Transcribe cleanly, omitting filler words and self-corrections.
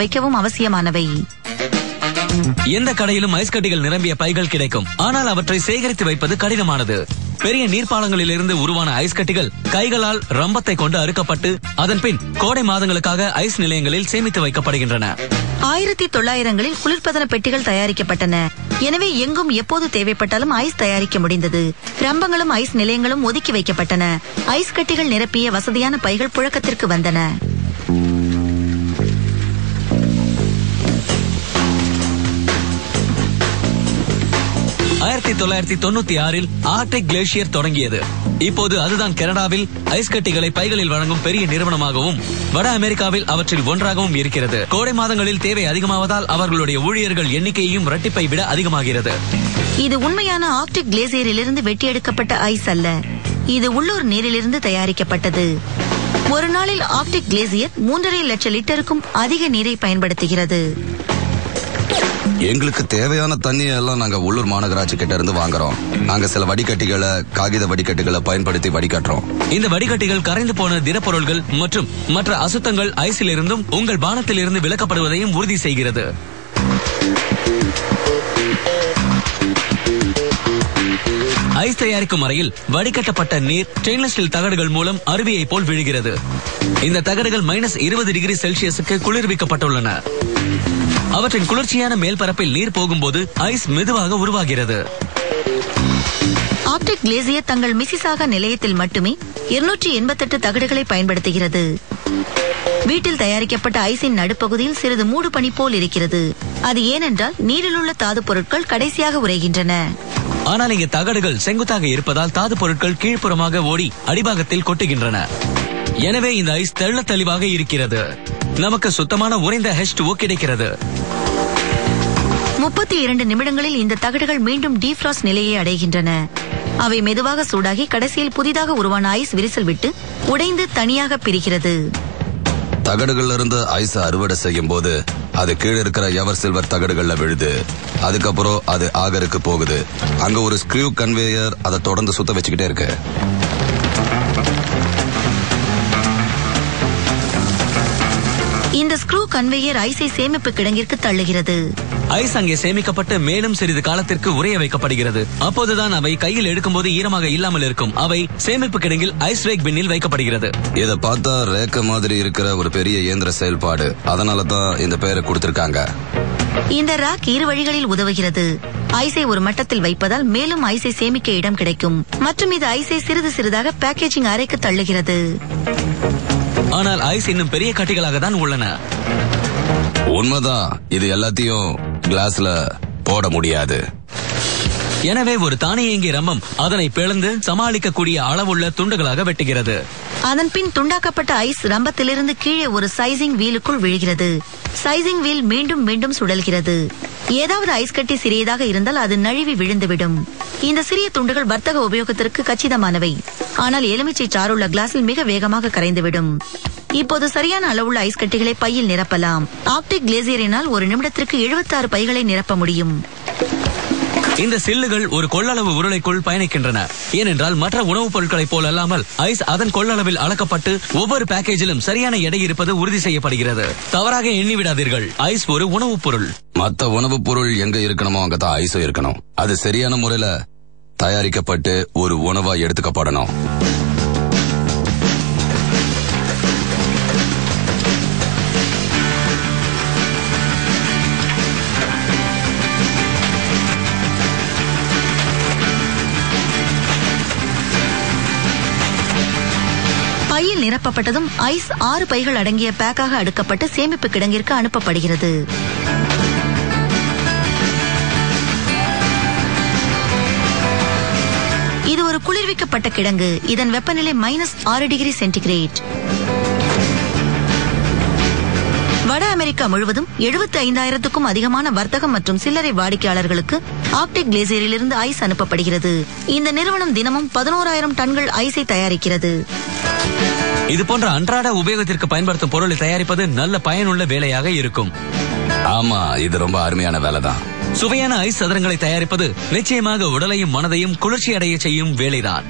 வைக்கவும் அவசியமானவை. எந்த கடையிலும் ஐஸ் கட்டிகள் நிரம்பிய பைகள் கிடைக்கும். ஆனால் அவற்றை சேகரித்து வைப்பது கடினமானது. பெரிய நீர்ப்பாலங்களிலிருந்து உருவான ஐஸ் கட்டிகள் கைகளால் ரம்பத்தை கொண்டு அறுக்கப்பட்டு அதன் பின் கோடை மாதங்களுக்காக ஐஸ் நிலையங்களில் சேமித்து வைக்கப்படுகின்றன. 1900களில் குளிர்பதன பெட்டிகள் தயாரிக்கப்பட்டன. எனவே எங்கும் எப்போது தேவைப்பட்டாலும் ஐஸ் தயாரிக்க முடிந்தது. ரம்பங்களும் ஐஸ் நிலையங்களும் ஒதுக்கி வைக்கப்பட்டன. ஐஸ் கட்டிகள் நிரப்பிய வசதியான பைகள் புழக்கத்திற்கு வந்தன. 1996ல் ஆர்க்டிக் கிளேசியர் தொடங்கியது. இப்போது அதுதான் கனடாவில் ஐஸ் கட்டிகளை பைகளில் வழங்கும் பெரிய நிறுவனமாகவும் வட அமெரிக்காவில் அவற்றில் ஒன்றாகவும் இருக்கிறது. கோடை மாதங்களில் தேவை அதிகமாவதால் அவர்களுடைய ஊழியர்கள் எண்ணிக்கையும் இரட்டிப்பை விட அதிகமாகிறது. இது உண்மையான ஆர்க்டிக் கிளேசியரிலிருந்து வெட்டி எடுக்கப்பட்ட ஐஸ் அல்ல. இது உள்ளூர் நீரிலிருந்து தயாரிக்கப்பட்டது. ஒரு நாளில் ஆர்க்டிக் கிளேசியர் 3.5 லட்சம் லிட்டருக்கும் அதிக நீரை பயன்படுத்துகிறது. எங்களுக்கு தேவையான தண்ணியை எல்லாம் நாங்க உள்ளூர் மாநகராட்சி கிட்ட இருந்து வாங்குறோம். நாங்க சில வடிகட்டிகளை, காகித வடிகட்டிகளை பயன்படுத்தி வடிகட்டுறோம். இந்த வடிகட்டிகள் கரைந்து போன திடப்பொருள்கள் மற்றும் மற்ற அசுத்தங்கள் ஐஸில் இருந்தும் உங்கள் பானத்தில் இருந்து விலக்கப்படுவதையும் உறுதி செய்கிறது. ஐஸ் தயாரிக்கும் அறையில் வடிகட்டப்பட்ட நீர் ஸ்டெயின்லெஸ் ஸ்டீல் தகடுகள் மூலம் அருவியை போல் விழுகிறது. இந்த தகடுகள் -20 டிகிரி செல்சியஸுக்கு குளிர்விக்கப்பட்டுள்ளன. அவற்றின் குளிர்ச்சியான மேல்பரப்பில் நீர் போகும்போது ஐஸ் மெதுவாக உருவாகிறது. ஆர்க்டிக் கிளேசியர் தங்கள் மிசிசாகா நிலையத்தில் மட்டுமே 288 தகடுகளை பயன்படுத்துகிறது. வீட்டில் தயாரிக்கப்பட்ட ஐஸின் நடுப்பகுதியில் சிறிது மூடு பனி போல் இருக்கிறது. அது ஏனென்றால் நீரில் உள்ள தாது பொருட்கள் கடைசியாக உறைகின்றன. ஆனால் இங்கு தகடுகள் செங்குத்தாக இருப்பதால் தாது பொருட்கள் கீழ்ப்புறமாக ஓடி அடிபாகத்தில் கொட்டுகின்றன. எனவே இந்த ஐஸ் தெள்ள தெளிவாக இருக்கிறது. நமக்கு சுத்தமான உறைந்த H2O கிடைக்கிறது. 32 நிமிடங்களில் இந்த தகடுகள் மீண்டும் டீஃப்ராஸ்ட் நிலையை அடைகின்றன. அவை மெதுவாக சூடாகி கடைசியில் புதிதாக உருவான ஐஸ் விரிசல் விட்டு உடைந்து தனியாக பிரிகிறது. தகடுகள்ல இருந்து ஐஸ் அறுவடை செய்யும் போது அது கீழே இருக்கிற எவர் சில்வர் தகடுகள்ல விழுது. அதுக்கப்புறம் அது ஆகருக்கு போகுது. அங்க ஒரு ஸ்க்ரூ கன்வேயர் அதை தொடர்ந்து சுத்த வச்சுக்கிட்டே இருக்கு. இந்த ஸ்க்ரூ கன்வேயர் ஐஸை சேமிப்பு கிடங்கிற்கு தள்ளுகிறது. ஐஸ் அங்கே சேமிக்கப்பட்டு மேலும் சிறிது காலத்திற்கு உறைய வைக்கப்படுகிறது. அப்போதுதான் அவை கையில் எடுக்கும்போது ஈரமாக இல்லாமல் இருக்கும். அவை சேமிப்பு கிடங்கில் ஐஸ் ரேக் பின்னில் வைக்கப்படுகிறது. இதை பார்த்தா ரேக்க மாதிரி இருக்கிற ஒரு பெரிய இயந்திர செயல்பாடு. அதனாலதான் இந்த பெயரை கொடுத்திருக்காங்க. இந்த ராக் இரு வழிகளில் உதவுகிறது. ஐஸை ஒரு மட்டத்தில் வைப்பதால் மேலும் ஐஸை சேமிக்க இடம் கிடைக்கும் மற்றும் இது ஐஸை சிறிது சிறிதாக பேக்கேஜிங் அறைக்கு தள்ளுகிறது. ஆனால் ஐஸ் இன்னும் பெரிய கட்டிகளாக தான் உள்ளன. உண்மைதான். இது எல்லாத்தையும் கிளாஸ்ல போட முடியாது. எனவே ஒரு தானியங்கி ரம்பம் அதனை பிளந்து சமாளிக்கக்கூடிய அளவுள்ள துண்டுகளாக வெட்டுகிறது. அதன் பின் துண்டாக்கப்பட்ட ஐஸ் ரம்பத்திலிருந்து கீழே ஒரு சைசிங் வீலுக்குள் விழுகிறது. சைசிங் வீல் மீண்டும் மீண்டும் சுழல்கிறது. ஏதாவது ஐஸ் கட்டி சிறியதாக இருந்தால் அது நழுவி விழுந்துவிடும். இந்த சிறிய துண்டுகள் வர்த்தக உபயோகத்திற்கு கச்சிதமானவை. ஆனால் எலுமிச்சை சாறுள்ள கிளாஸில் மிக வேகமாக கரைந்துவிடும். இப்போது சரியான அளவுள்ள ஐஸ் கட்டிகளை பையில் நிரப்பலாம். ஆர்க்டிக் கிளேசியரினால் ஒரு நிமிடத்திற்கு 76 பைகளை நிரப்ப முடியும். இந்த சில்லுகள் ஒரு கொள்ளளவு உருளைக்குள் பயணிக்கின்றன. ஏனென்றால் மற்ற உணவுப் பொருட்களைப் போல் அல்லாமல் ஐஸ் அதன் கொள்ளளவில் அளக்கப்பட்டு ஒவ்வொரு பேக்கேஜிலும் சரியான எடை இருப்பது உறுதி செய்யப்படுகிறது. தவறாக எண்ணிவிடாதீர்கள். ஐஸ் ஒரு உணவுப் பொருள். மற்ற உணவுப் பொருள் எங்க இருக்கணுமோ அங்கதான் ஐஸும் இருக்கணும். அது சரியான முறையில தயாரிக்கப்பட்டு ஒரு உணவா எடுத்துக்கப்படணும். பையில் நிரப்பப்பட்டதும் ஐஸ் 6 பைகள் அடங்கிய பேக்காக அடுக்கப்பட்டு சேமிப்பு கிடங்கிற்கு அனுப்பப்படுகிறது. இது ஒரு குளிர்விக்கப்பட்ட கிடங்கு. இதன் வெப்பநிலை -6 டிகிரி சென்டிகிரேட். வட அமெரிக்கா முழுவதும் 75,000க்கும் அதிகமான வர்த்தகம் மற்றும் சில்லறை வாடிக்கையாளர்களுக்கு ஆர்க்டிக் கிளேசியரிலிருந்து ஐஸ் அனுப்பப்படுகிறது. இந்த நிறுவனம் தினமும் 11,000 டன்கள் ஐஸை தயாரிக்கிறது. இது போன்ற அன்றாட உபயோகத்திற்கு பயன்படுத்தும் பொருளை தயாரிப்பது நல்ல பயனுள்ள வேலையாக இருக்கும். ஆமா, இது ரொம்ப அருமையான வேலைதான். சுவையான ஐஸ் சதுரங்களை தயாரிப்பது நிச்சயமாக உடலையும் மனதையும் குளிர்ச்சி அடைய செய்யும் வேலைதான்.